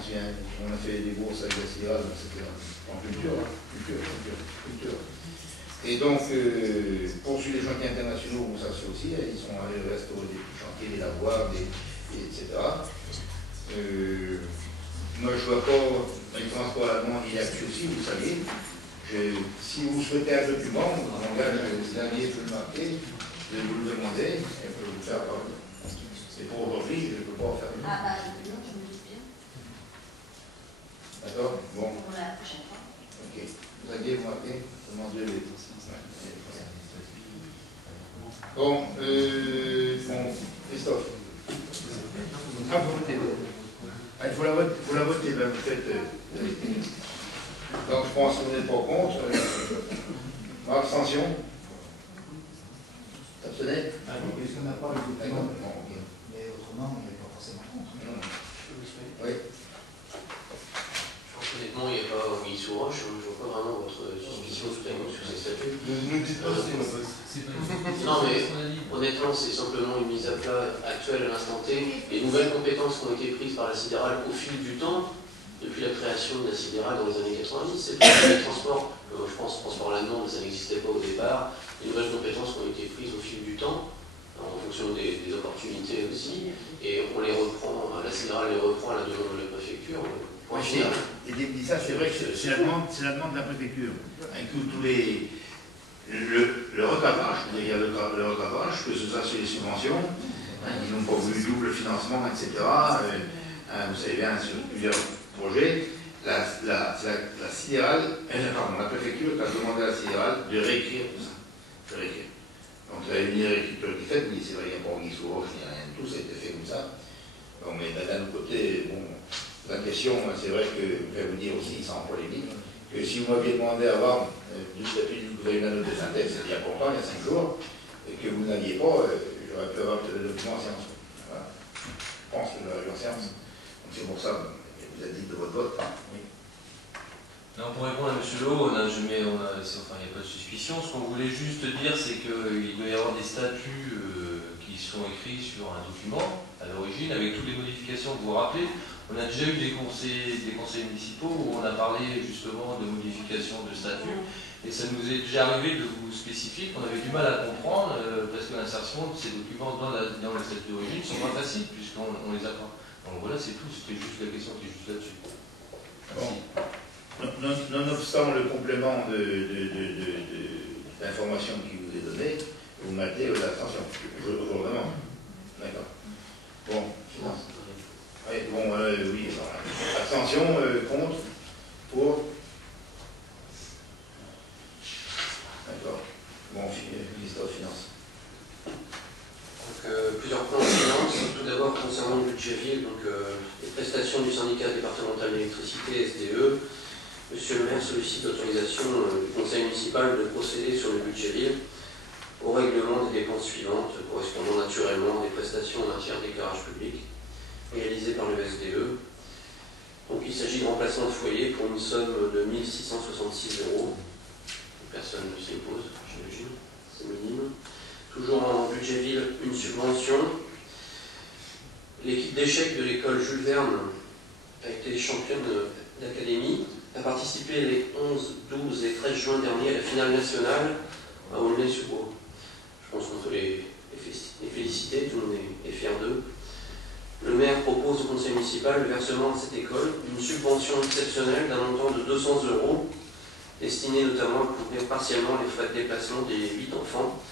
m'en souviens, on a fait des bourses avec la CIRA, donc c'était en culture. Et donc, poursuivre les chantiers internationaux, ça c'est aussi, ils sont allés restaurer des chantiers, des lavoirs, etc. Moi, je vois pas, le transport allemand, il est actu aussi, vous le saviez. Si vous souhaitez un document, on engage le dernier, peut le marquer, je vais vous le demander, et je peux vous le faire parler. C'est pour aujourd'hui, je ne peux pas en faire mieux. Ah bah non, je me doute bien. D'accord? Bon. Pour la prochaine fois. Ok. Vous aviez marqué? Demandez les. Bon, Christophe. Ah, vous votez. Ah, il faut la voter, ben, vous faites. Donc, je pense que vous n'êtes pas contre. Abstention. Abstenez? Ah, oui, parce qu'on n'a pas le document. Bon, ok. Mais autrement, on n'est pas forcément contre. Non. Oui. Honnêtement, il n'y a pas Guy Souroche, je ne vois pas vraiment votre suspicion tout à l'heure sur ces statuts. Ne dites pas que c'est ma bosse. Non, mais honnêtement, c'est simplement une mise à plat actuelle à l'instant T. Les nouvelles compétences qui ont été prises par la sidérale au fil du temps, depuis la création de la sidérale dans les années 90, c'est tout les transports, je pense transport allemand, mais ça n'existait pas au départ. Les nouvelles compétences qui ont été prises au fil du temps, en fonction des opportunités aussi, et on les reprend, la sidérale les reprend à la demande de la préfecture. Oui, et dit ça, c'est vrai que c'est la demande de la préfecture. Inclut tous les. Le recadrage, il y a le recadrage, que ce soit sur les subventions, ils n'ont pas voulu double financement, etc. Vous savez bien, sur plusieurs projets, la sidérale, pardon, la préfecture a demandé à la sidérale de réécrire tout ça. De réécrire. Donc, il y a une réécriture qui est faite, mais c'est vrai, il n'y a pas Guy Souroche, ni rien de tout, ça a été fait comme ça. Bon, mais d'un autre côté, bon. La question, c'est vrai que je vais vous dire aussi, sans polémique, que si vous m'aviez demandé avant du statut du gouvernement de synthèse, il y a pourtant, il y a 5 jours, et que vous n'aviez pas, j'aurais pu avoir le document en séance. Voilà. Je pense que j'aurais eu en séance. Donc c'est pour ça que vous avez dit de votre vote. Oui. Non, pour répondre à M. Lowe, il n'y a pas de suspicion. Ce qu'on voulait juste dire, c'est qu'il doit y avoir des statuts qui sont écrits sur un document à l'origine, avec toutes les modifications que vous vous rappelez. On a déjà eu des conseils municipaux où on a parlé justement de modification de statut, et ça nous est déjà arrivé de vous spécifier qu'on avait du mal à comprendre parce que l'insertion de ces documents dans le statut d'origine sont pas faciles puisqu'on les a pas. Donc voilà, c'est tout, c'était juste la question qui est juste là-dessus. Bon. Nonobstant le complément d'information qui vous est donné, vous mettez l'abstention. Vraiment. D'accord. Bon, finance. Oui, bon, oui, abstention, contre, pour. D'accord. Bon, Christophe, finance. Donc, plusieurs points en finance. Tout d'abord, concernant le budget ville, donc les prestations du syndicat départemental d'électricité, SDE, Monsieur le maire sollicite l'autorisation du conseil municipal de procéder sur le budget ville au règlement des dépenses suivantes, correspondant naturellement à des prestations en matière d'éclairage public, réalisées par le SDE. Donc il s'agit de remplacement de foyer pour une somme de 1 666 €. Personne ne s'y oppose, j'imagine, c'est minime. Toujours en budget ville, une subvention. L'équipe d'échecs de l'école Jules Verne a été championne d'académie, a participé les 11, 12 et 13 juin dernier à la finale nationale à Aulnay-sous-Bois. Je pense qu'on peut les féliciter, tout le monde est fier d'eux. Le maire propose au conseil municipal le versement de cette école d'une subvention exceptionnelle d'un montant de 200 €, destinée notamment à couvrir partiellement les frais de déplacement des 8 enfants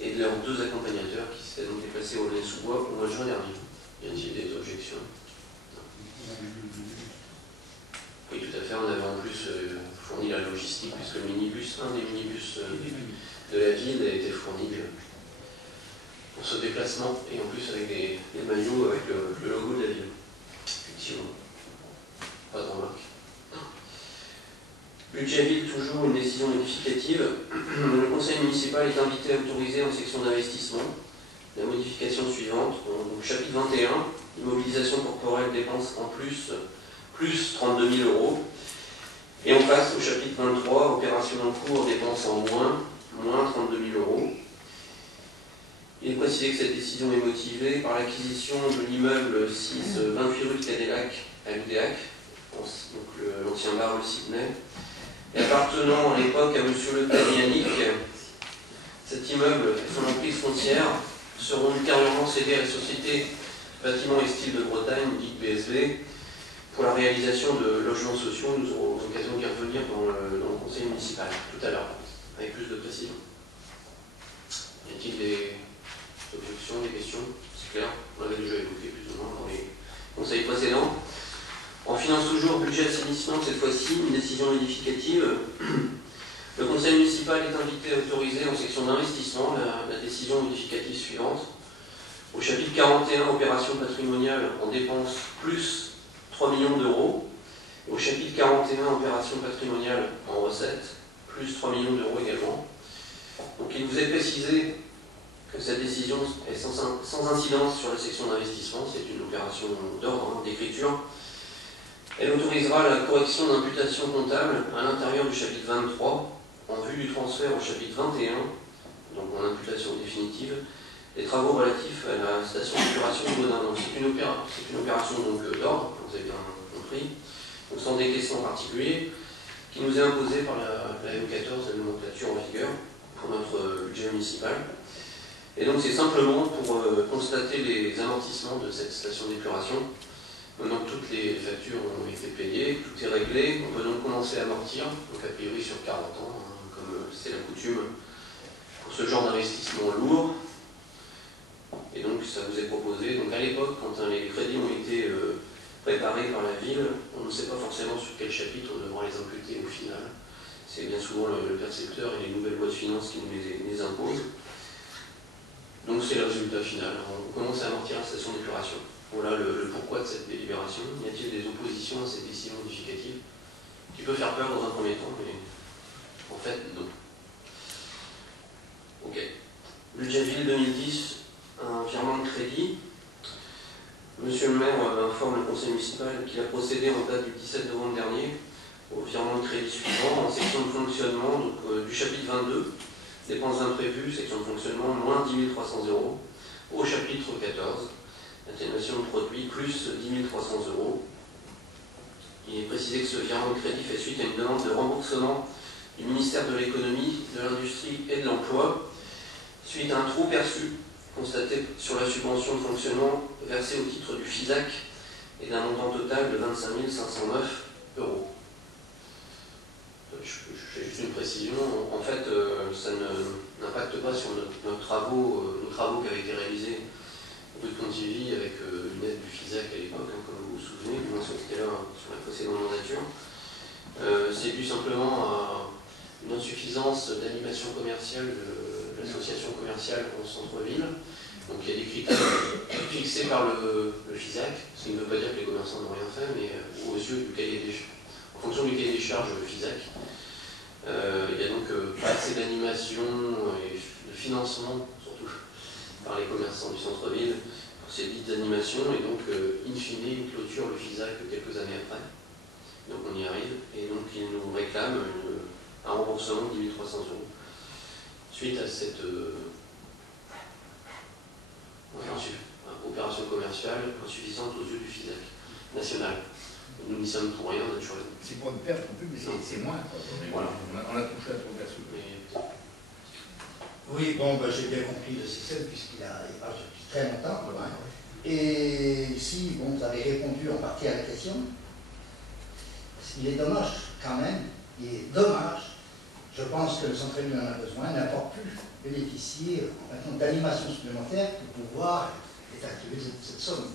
et de leurs 2 accompagnateurs qui s'étaient donc déplacés au Aulnay-sous-Bois au mois de juin dernier. Y a-t-il des objections? Oui, tout à fait. On avait en plus fourni la logistique, puisque le minibus, un des minibus de la ville a été fourni pour ce déplacement, et en plus avec des maillots avec le logo de la ville. Effectivement. Pas de remarque. Budget ville, toujours une décision modificative. Le conseil municipal est invité à autoriser en section d'investissement la modification suivante. Donc, chapitre 21, immobilisation corporelle, dépenses en plus 32 000 €. Et on passe au chapitre 23, opération en cours, dépenses en moins 32 000 €. Il est précisé que cette décision est motivée par l'acquisition de l'immeuble 6 28 rue de Cadillac à à l'UDEAC, donc l'ancien bar de Sydney, et appartenant à l'époque à M. Le Taglianic. Cet immeuble et son emprise foncière seront ultérieurement cédés à la société Bâtiments et Styles de Bretagne, dite BSB, pour la réalisation de logements sociaux. Nous aurons l'occasion d'y revenir dans le conseil municipal tout à l'heure, avec plus de précision. Y a-t-il des objections, des questions? C'est clair, on l'avait déjà évoqué plus ou moins dans les conseils précédents. On finance toujours budget assainissement, cette fois-ci, une décision modificative. Le conseil municipal est invité à autoriser en section d'investissement la décision modificative suivante. Au chapitre 41, opération patrimoniale en dépenses, plus 3 millions d'euros. Au chapitre 41, opération patrimoniale en recettes, plus 3 millions d'euros également. Donc il vous est précisé que cette décision est sans incidence sur la section d'investissement, c'est une opération d'ordre, d'écriture. Elle autorisera la correction d'imputation comptable à l'intérieur du chapitre 23, en vue du transfert au chapitre 21, donc en imputation définitive, des travaux relatifs à la station d'épuration de Baudin. Donc c'est une opération d'ordre, vous avez bien compris, donc sans décaissement particulier, qui nous est imposée par la M14, la nomenclature en vigueur, pour notre budget municipal. Et donc c'est simplement pour constater les amortissements de cette station d'épuration. Maintenant que toutes les factures ont été payées, tout est réglé, on peut donc commencer à amortir, donc a priori sur 40 ans, comme c'est la coutume pour ce genre d'investissement lourd. Et donc ça vous est proposé. Donc à l'époque, quand les crédits ont été préparés par la ville, on ne sait pas forcément sur quel chapitre on devra les imputer au final. C'est bien souvent le percepteur et les nouvelles lois de finances qui nous les imposent. Donc c'est le résultat final. On commence à amortir la station d'épuration. Voilà le pourquoi de cette délibération. Y a-t-il des oppositions à cette décision modificative? Qui peut faire peur dans un premier temps, mais en fait, non. Ok. Budget ville 2010, un virement de crédit. Monsieur le maire informe le conseil municipal qu'il a procédé en date du 17 novembre dernier au virement de crédit suivant en section de fonctionnement donc, du chapitre 22, dépenses imprévues, section de fonctionnement, moins 10 300 euros, au chapitre 14, atténuation de produits, plus 10 300 euros. Il est précisé que ce virement de crédit fait suite à une demande de remboursement du ministère de l'économie, de l'industrie et de l'emploi, suite à un trou perçu constaté sur la subvention de fonctionnement versée au titre du FISAC et d'un montant total de 25 509 euros. Je fais juste une précision. En fait, ça n'impacte pas sur nos travaux qui avaient été réalisés au bout de Pontivy avec une aide du FISAC à l'époque, comme vous vous souvenez, du moins c'était là sur la précédente mandature. C'est dû simplement à une insuffisance d'animation commerciale de l'association commerciale en centre-ville. Donc il y a des critères fixés par le FISAC, ce qui ne veut pas dire que les commerçants n'ont rien fait, mais aux yeux du cahier des charges. En fonction du cahier des charges FISAC, il y a donc pas assez d'animation et de financement, surtout par les commerçants du centre-ville, pour ces dites animations, et donc in fine, ils clôturent le FISAC quelques années après. Donc on y arrive, et donc ils nous réclament un remboursement de 10 300 euros. Suite à cette opération commerciale insuffisante aux yeux du FISAC national. Nous n'y sommes pour rien, naturellement. C'est pour une perte un peu, mais c'est moins. Voilà. On a touché à trop perçu. Oui, bon, j'ai bien compris le système puisqu'il parle depuis très longtemps. Et ici, bon, vous avez répondu en partie à la question. Il est dommage, quand même, je pense que le centre-ville en a besoin, n'apporte plus bénéficier d'animation supplémentaire pour pouvoir activer cette somme.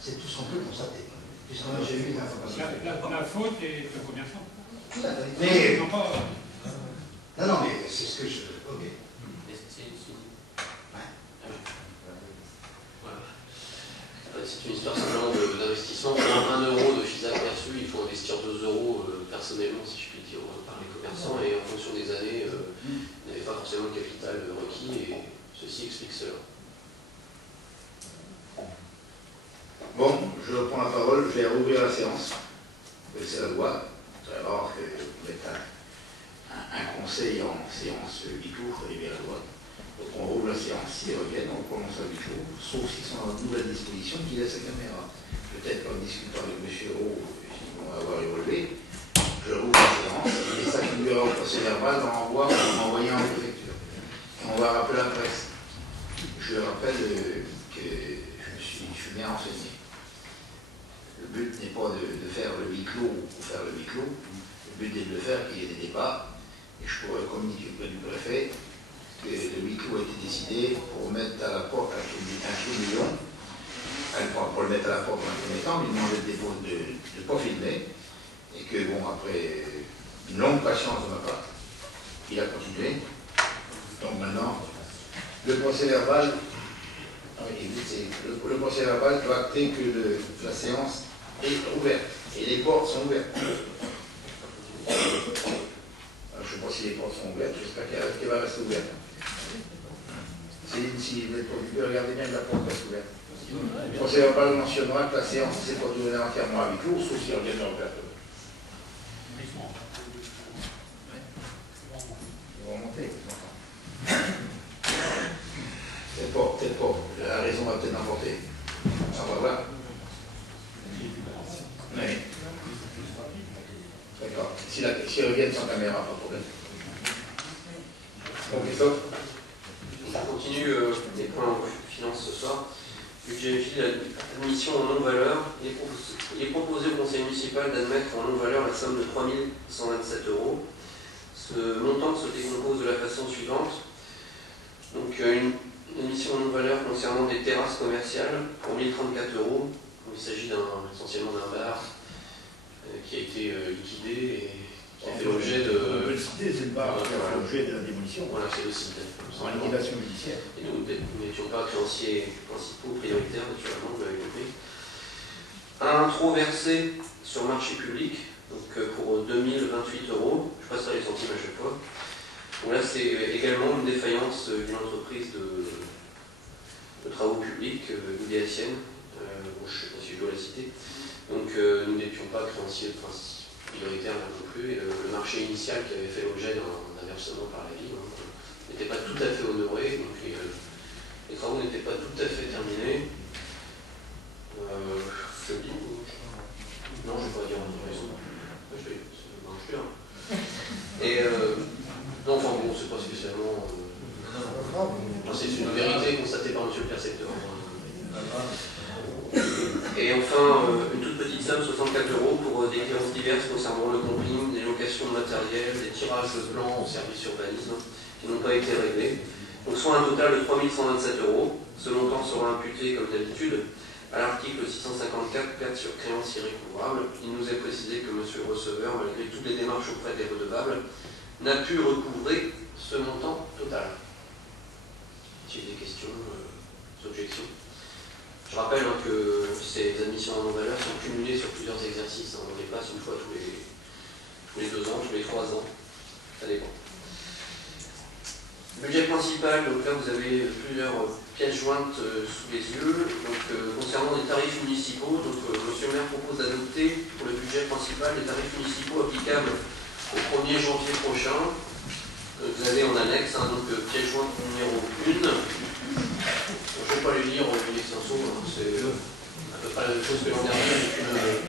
C'est tout ce qu'on peut constater. Puisqu'on a déjà eu des informations. La faute est au commerçant. Tout à fait. Mais, non, non, mais c'est ce que je... Ok. C'est une histoire simplement d'investissement. Pour 1 euro de FISAC perçu, il faut investir 2 euros personnellement, si je puis dire, par les commerçants. Et en fonction des années, il n'y avait pas forcément le capital requis, et ceci explique cela. Bon, je reprends la parole, je vais rouvrir la séance. C'est la loi. Vous allez voir que vous êtes un conseil en séance 8 tours, et bien la loi. Donc on rouvre la séance, s'ils reviennent, on commence à 8 tours, sauf s'ils sont à une nouvelle disposition qui laisse la caméra. Peut-être en discutant avec M. Hérault but n'est pas de faire le huis clos pour faire le huis clos. Le but est de le faire, qu'il y ait des débats. Et je pourrais communiquer auprès du préfet que le huis clos a été décidé pour mettre à la porte un million. Pour le mettre à la porte dans un premier temps, lui demander de ne pas filmer. Et que, bon, après une longue patience de ma part, il a continué. Donc maintenant, le procès verbal, le procès verbal doit acter que la séance est ouverte. Et les portes sont ouvertes. Alors, je ne sais pas si les portes sont ouvertes, j'espère qu'elle va rester ouverte. Si vous êtes occupé, regardez bien que la porte reste ouverte. Le procès verbal mentionnera que la séance s'est pas tournée entièrement à huis clos, sauf si on vient de le faire. Ils vont monter. Peut-être pas. La raison va peut-être emporter. On va voir. Oui. D'accord. Si reviennent sans caméra, pas de problème. Bon, Christophe. On continue les points finances ce soir. Budget ville, admission en non-valeur. Il est proposé au conseil municipal d'admettre en non-valeur la somme de 3 127 €. Ce montant se décompose de la façon suivante. Donc une admission en non-valeur concernant des terrasses commerciales pour 1034 €. Il s'agit essentiellement d'un bar qui a été liquidé et qui a fait l'objet de... On peut le citer, c'est le bar qui a fait l'objet de la démolition. Voilà, c'est le site. En liquidation judiciaire. Et nous n'étions pas créanciers principaux, prioritaires, naturellement, vous l'avez compris. Un trop versé sur marché public, donc pour 2028 €. Je passerai les centimes à chaque fois. Donc là, c'est également une défaillance d'une entreprise de travaux publics, l'UDSN, je ne sais pas si je dois la citer. Donc nous n'étions pas créanciers prioritaires non plus, et le marché initial qui avait fait l'objet d'un versement par la ville n'était pas tout à fait honoré, donc les travaux n'étaient pas tout à fait terminés. Je le dis ou... Non, je ne vais pas dire en raison. Et non, enfin bon, c'est pas spécialement... c'est une vérité constatée par monsieur le percepteur. Et enfin, une toute petite somme, 64 € pour des dépenses diverses concernant le camping, des locations de matériel, des tirages de plans au service urbanisme qui n'ont pas été réglés. Donc soit un total de 3 127 €. Ce montant sera imputé, comme d'habitude, à l'article 654, 4 sur créances irrécouvrables. Il nous est précisé que monsieur le receveur, malgré toutes les démarches auprès des redevables, n'a pu recouvrer ce montant total. Si vous avez des questions, objections. Je rappelle que ces admissions en non-valeur sont cumulées sur plusieurs exercices. On les passe une fois tous les 2 ans, tous les 3 ans. Ça dépend. Budget principal, donc là vous avez plusieurs pièces jointes sous les yeux. Donc, concernant les tarifs municipaux, donc, monsieur le maire propose d'adopter pour le budget principal les tarifs municipaux applicables au 1er janvier prochain. Vous avez en annexe, donc pièce jointe numéro 1. Je ne vais pas les lire en extenso, c'est à peu près la même chose que l'an dernier.